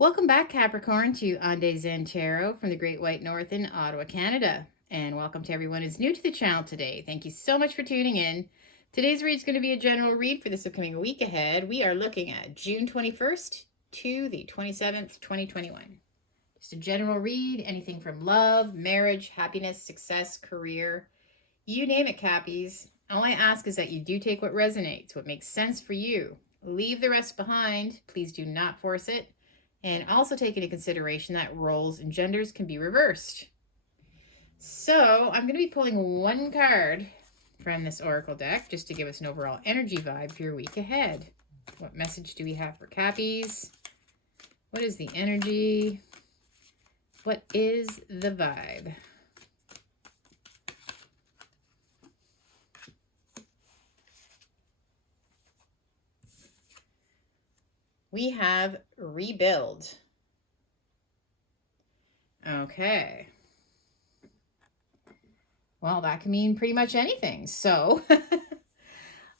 Welcome back, Capricorn, to Ande Zen Tarot from the Great White North in Ottawa, Canada. And welcome to everyone who's new to the channel today. Thank you so much for tuning in. Today's read is going to be a general read for this upcoming week ahead. We are looking at June 21st to the 27th, 2021. Just a general read, anything from love, marriage, happiness, success, career, you name it, Cappies. All I ask is that you do take what resonates, what makes sense for you. Leave the rest behind. Please do not force it. And also take into consideration that roles and genders can be reversed. So I'm going to be pulling one card from this oracle deck just to give us an overall energy vibe for your week ahead. What message do we have for Cappies? What is the energy? What is the vibe? We have rebuild. Okay. Well, that can mean pretty much anything. So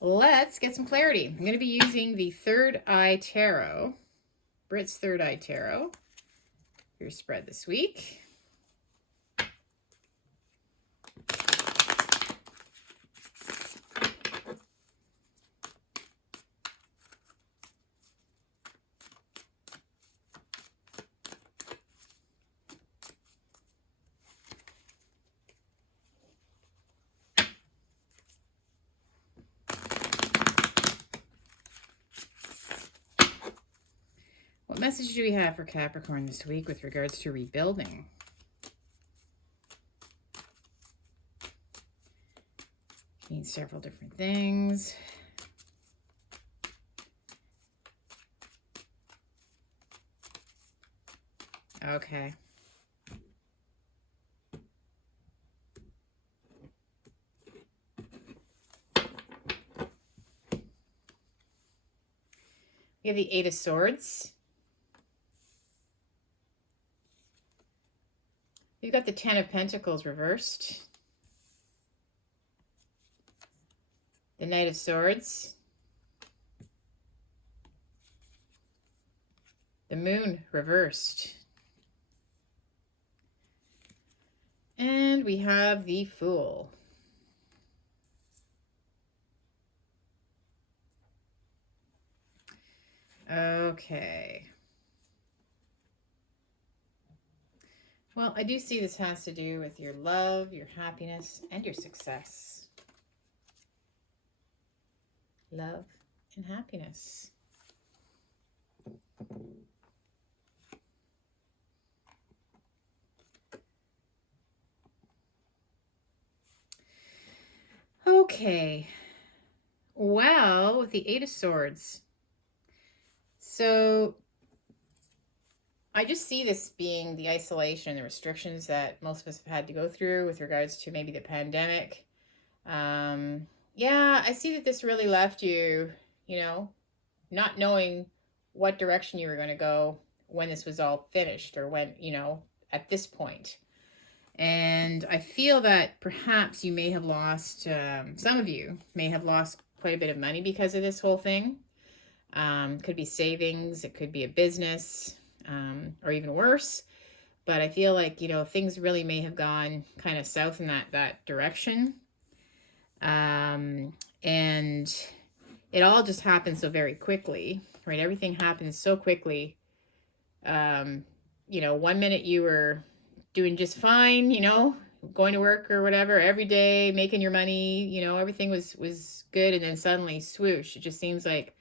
let's get some clarity. I'm going to be using the Third Eye Tarot, Brit's Third Eye Tarot, for your spread this week. What message do we have for Capricorn this week with regards to rebuilding? Means several different things. Okay. We have the Eight of Swords. We've got the Ten of Pentacles reversed. The Knight of Swords. The Moon reversed. And we have the Fool. Okay. Well, I do see this has to do with your love, your happiness, and your success. Love and happiness. Okay. Well, with the Eight of Swords. So I just see this being the isolation and the restrictions that most of us have had to go through with regards to maybe the pandemic. Yeah, I see that this really left you, not knowing what direction you were going to go when this was all finished, or when, at this point. And I feel that perhaps you may have lost, some of you may have lost quite a bit of money because of this whole thing. Could be savings, it could be a business, or even worse. But I feel like, things really may have gone kind of south in that direction. And it all just happened so very quickly, right? Everything happened so quickly. 1 minute you were doing just fine, going to work or whatever every day, making your money, everything was good. And then suddenly, swoosh, it just seems like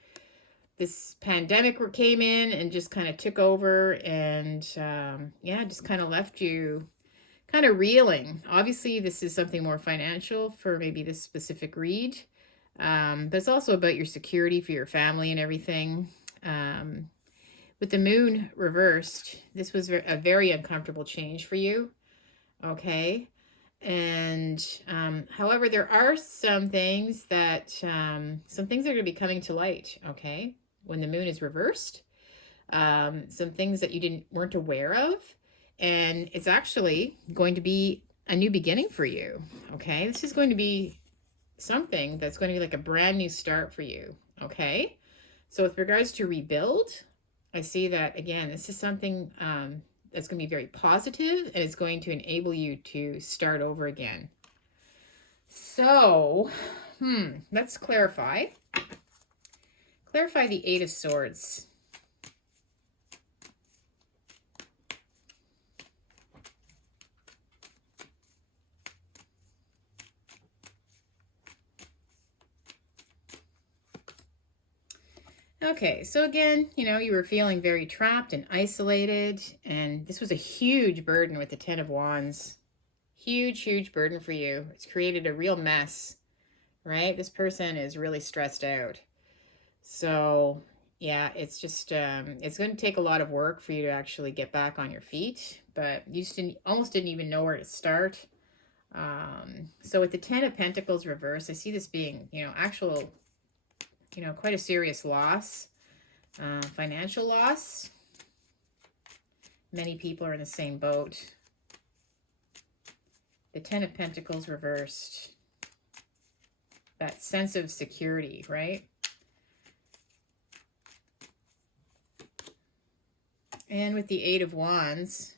this pandemic came in and just kind of took over, and just kind of left you kind of reeling. Obviously, this is something more financial for maybe this specific read, but it's also about your security for your family and everything. With the Moon reversed, this was a very uncomfortable change for you, okay? And however, there are some things that are going to be coming to light, okay? When the Moon is reversed, some things that you weren't aware of, and it's actually going to be a new beginning for you, okay? This is going to be something that's going to be like a brand new start for you, okay? So with regards to rebuild, I see that, again, this is something that's going to be very positive, and it's going to enable you to start over again. So, let's clarify. Clarify the Eight of Swords. Okay, so again, you were feeling very trapped and isolated, and this was a huge burden with the Ten of Wands. Huge, huge burden for you. It's created a real mess, right? This person is really stressed out. So, yeah, it's just, it's going to take a lot of work for you to actually get back on your feet, but you just almost didn't even know where to start. So with the Ten of Pentacles reversed, I see this being, actual, quite a serious loss, financial loss. Many people are in the same boat. The Ten of Pentacles reversed. That sense of security, right? And with the Eight of Wands,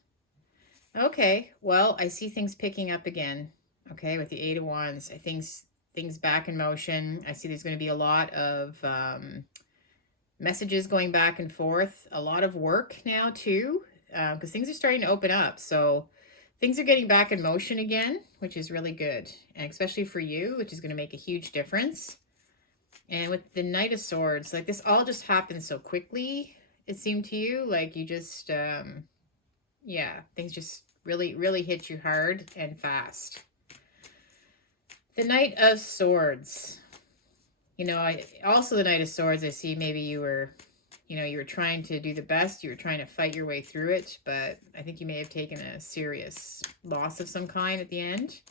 okay, well, I see things picking up again. Okay, with the Eight of Wands, I think things back in motion. I see there's going to be a lot of messages going back and forth, a lot of work now too, because things are starting to open up. So things are getting back in motion again, which is really good, and especially for you, which is going to make a huge difference. And with the Knight of Swords, like this all just happened so quickly, it seemed to you, like you just, yeah, things just really, really hit you hard and fast. The Knight of Swords. Also the Knight of Swords, I see maybe you were trying to do the best. You were trying to fight your way through it, but I think you may have taken a serious loss of some kind at the end.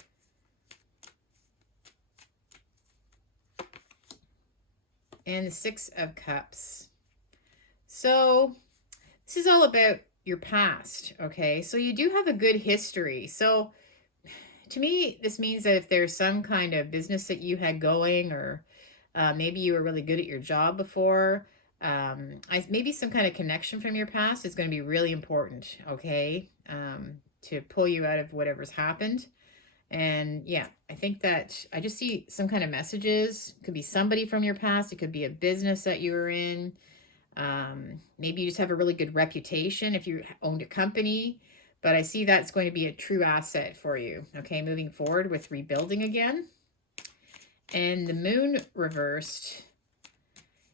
And the Six of Cups. So this is all about your past, okay? So you do have a good history. So to me, this means that if there's some kind of business that you had going, or maybe you were really good at your job before, maybe some kind of connection from your past is going to be really important, okay, to pull you out of whatever's happened. And yeah, I think that I just see some kind of messages. It could be somebody from your past. It could be a business that you were in. Maybe you just have a really good reputation if you owned a company. But I see that's going to be a true asset for you, okay, moving forward with rebuilding again. And the Moon reversed.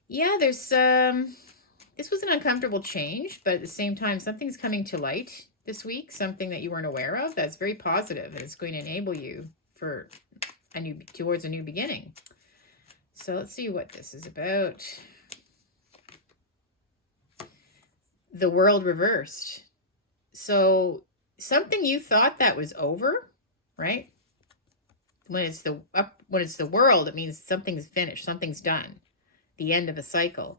Yeah, there's, this was an uncomfortable change, but at the same time, something's coming to light this week, something that you weren't aware of. That's very positive, and it's going to enable you for towards a new beginning. So let's see what this is about. The World reversed. So something you thought that was over, right? When it's the world, it means something's finished, something's done, the end of a cycle.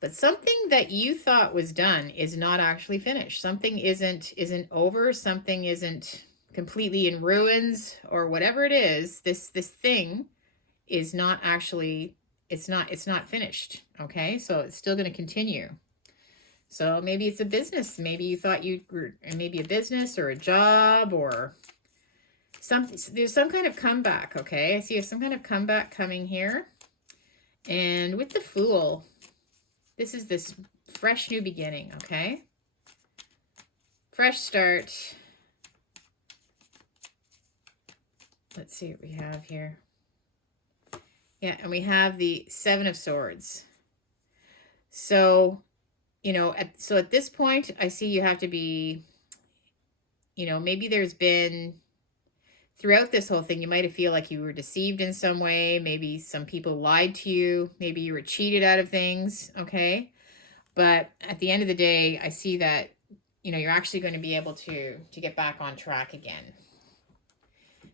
But something that you thought was done is not actually finished. Something isn't over, something isn't completely in ruins, or whatever it is. This thing is not actually, it's not finished, okay? So it's still going to continue. So maybe it's a business. Maybe you thought you were, maybe a business or a job or something. There's some kind of comeback, okay? I see some kind of comeback coming here. And with the Fool, this is this fresh new beginning, okay? Fresh start. Let's see what we have here. Yeah, and we have the Seven of Swords. So, at this point, I see you have to be, maybe there's been, throughout this whole thing, you might have feel like you were deceived in some way. Maybe some people lied to you. Maybe you were cheated out of things, okay? But at the end of the day, I see that, you're actually going to be able to get back on track again.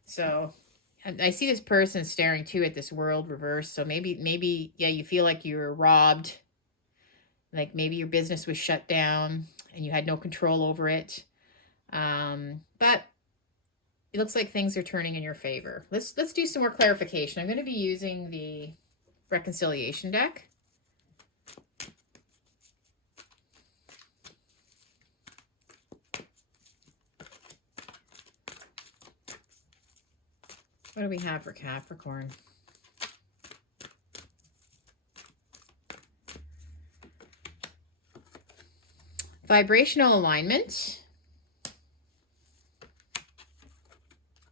So I see this person staring too at this World reverse. So maybe, yeah, you feel like you were robbed. Like maybe your business was shut down and you had no control over it. But it looks like things are turning in your favor. Let's do some more clarification. I'm going to be using the reconciliation deck. What do we have for Capricorn? Vibrational alignment.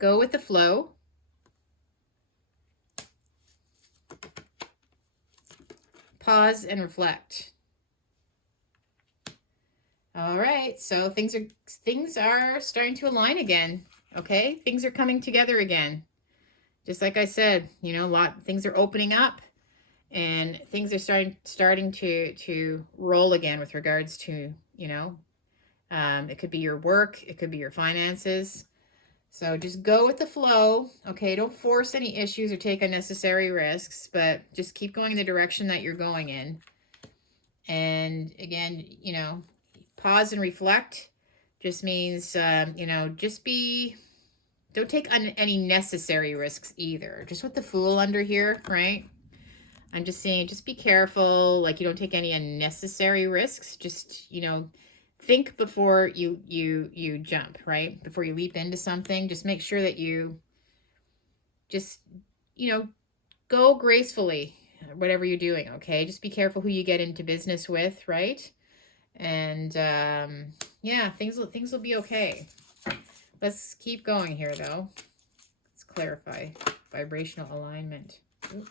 Go with the flow. Pause and reflect. All right, so things are starting to align again. Okay, things are coming together again. Just like I said, you know, things are opening up, and things are starting to roll again with regards to, you know, it could be your work, it could be your finances. So just go with the flow. Okay, don't force any issues or take unnecessary risks, but just keep going in the direction that you're going in. And again, you know, pause and reflect just means, you know, don't take any necessary risks either. Just with the Fool under here, right? I'm just saying, just be careful. Like, you don't take any unnecessary risks. Just, you know, think before you jump, right? Before you leap into something, just make sure that you just, you know, go gracefully, whatever you're doing, okay? Just be careful who you get into business with, right? And yeah, things will be okay. Let's keep going here, though. Let's clarify vibrational alignment. Ooh.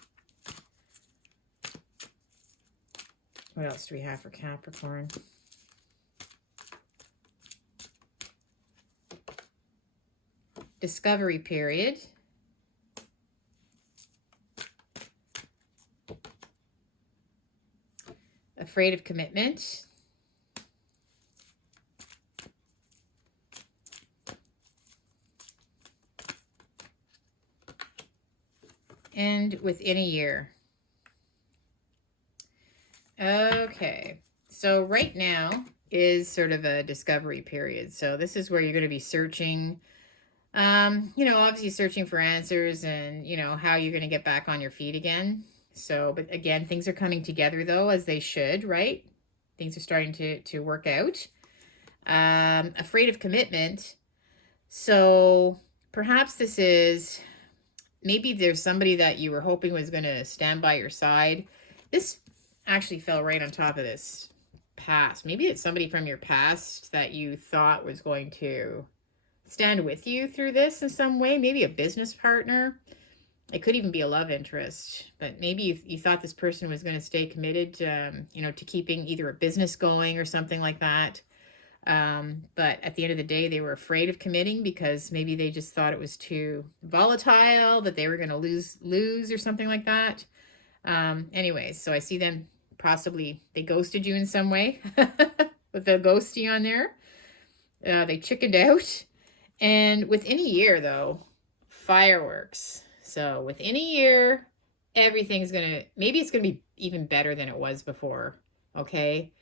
What else do we have for Capricorn? Discovery period. Afraid of commitment. And within a year. Okay, so right now is sort of a discovery period. So this is where you're going to be searching, you know, obviously searching for answers and, you know, how you're going to get back on your feet again. So, but again, things are coming together though, as they should, right? Things are starting to work out. Afraid of commitment. So perhaps this is, maybe there's somebody that you were hoping was going to stand by your side. This actually fell right on top of this past. Maybe it's somebody from your past that you thought was going to stand with you through this in some way. Maybe a business partner. It could even be a love interest, but maybe you thought this person was going to stay committed, you know, to keeping either a business going or something like that. But at the end of the day, they were afraid of committing because maybe they just thought it was too volatile, that they were going to lose or something like that. Anyways, so I see them possibly, they ghosted you in some way with the ghosty on there. They chickened out. And within a year, though, fireworks. So within a year, everything's going to, maybe it's going to be even better than it was before. Okay.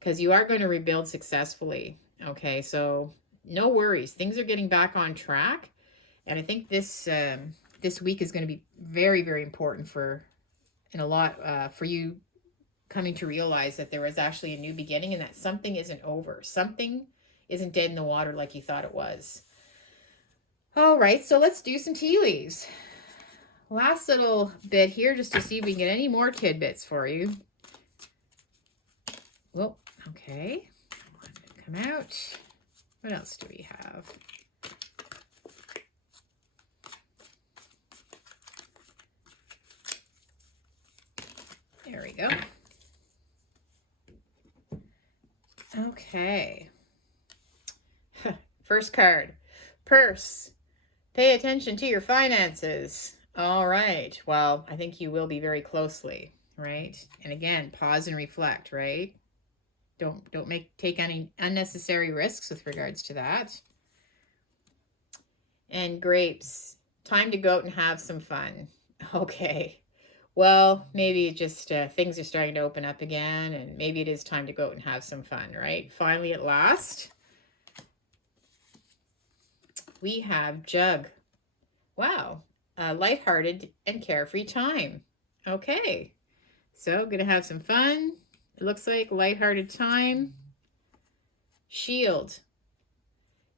Because you are going to rebuild successfully. Okay. So no worries. Things are getting back on track. And I think this week is going to be very, very important for you coming to realize that there was actually a new beginning and that something isn't over. Something isn't dead in the water like you thought it was. All right, so let's do some tea leaves. Last little bit here just to see if we can get any more tidbits for you. Well, okay. Come out. What else do we have? There we go. Okay. First card. Purse. Pay attention to your finances. All right. Well, I think you will be very closely, right? And again, pause and reflect, right? Don't take any unnecessary risks with regards to that. And grapes. Time to go out and have some fun. Okay. Well, maybe just things are starting to open up again, and maybe it is time to go out and have some fun, right? Finally, at last, we have Jug. Wow, lighthearted and carefree time. Okay, so gonna have some fun. It looks like lighthearted time. Shield.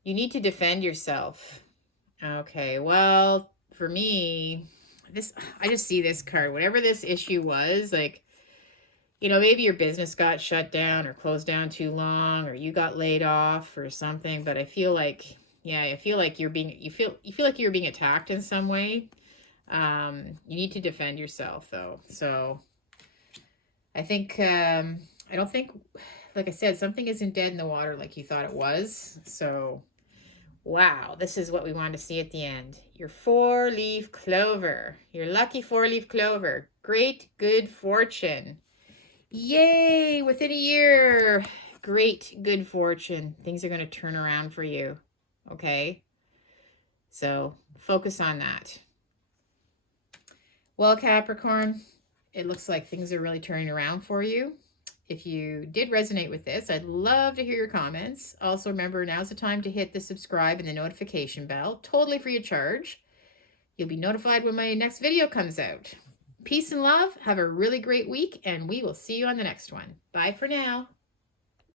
You need to defend yourself. Okay, well, for me, I just see this card. Whatever this issue was, like, maybe your business got shut down or closed down too long, or you got laid off or something. But I feel like, yeah, I feel like you feel like you're being attacked in some way. You need to defend yourself though. So I think, I don't think, like I said, something isn't dead in the water like you thought it was. So, wow, this is what we wanted to see at the end. Your 4-leaf clover, your lucky 4-leaf clover. Great good fortune. Yay, within a year. Great good fortune. Things are going to turn around for you. Okay? So, focus on that. Well, Capricorn, it looks like things are really turning around for you. If you did resonate with this, I'd love to hear your comments. Also, remember, now's the time to hit the subscribe and the notification bell. Totally free of charge. You'll be notified when my next video comes out. Peace and love. Have a really great week, and we will see you on the next one. Bye for now.